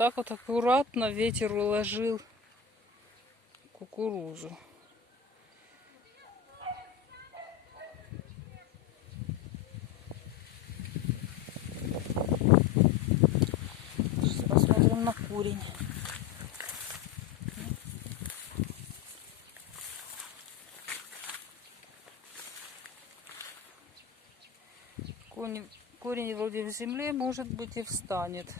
так вот аккуратно ветер уложил кукурузу. Сейчас посмотрим на курень. Корень вроде в земле, может быть, и встанет.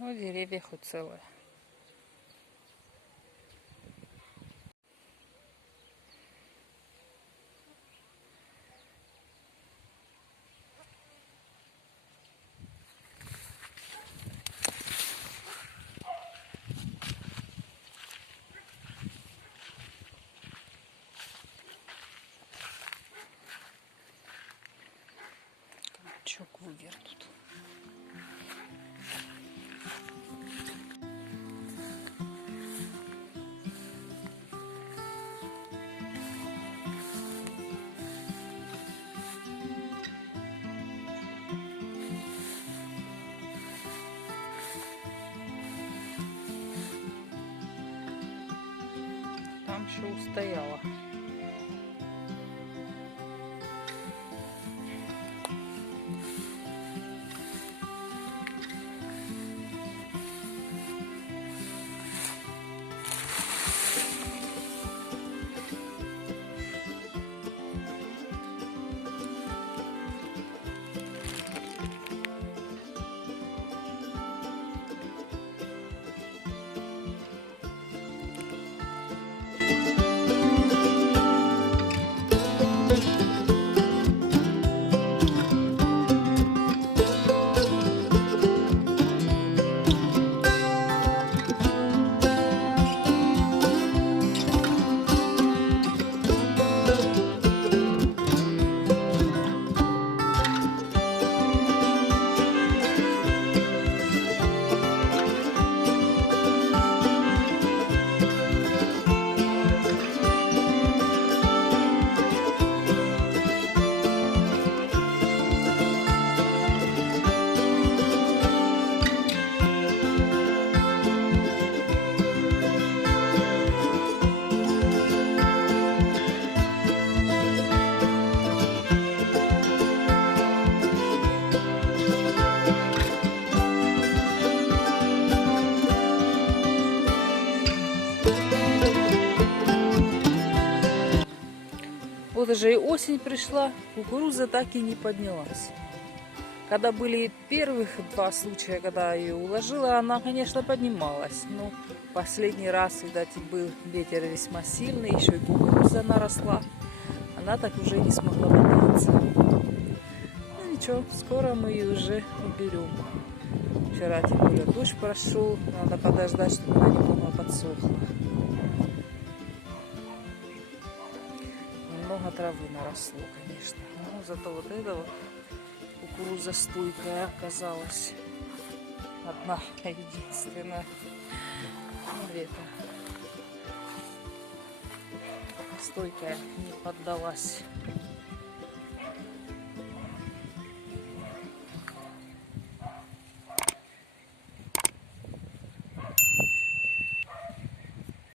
Ну, деревья хоть целые. Кабачок вывернут. Там еще устояла. Вот уже и осень пришла, кукуруза так и не поднялась. Когда были первых два случая, когда я ее уложила, она, конечно, поднималась. Но последний раз, видать, был ветер весьма сильный, еще и кукуруза наросла. Она так уже не смогла подняться. Ну ничего, скоро мы ее уже уберем. Вчера, тем более, дождь прошел, надо подождать, чтобы она немного подсохла. Много травы наросло, конечно. Но зато вот эта вот кукуруза стойкая оказалась. Одна единственная. Это стойкая, не поддалась.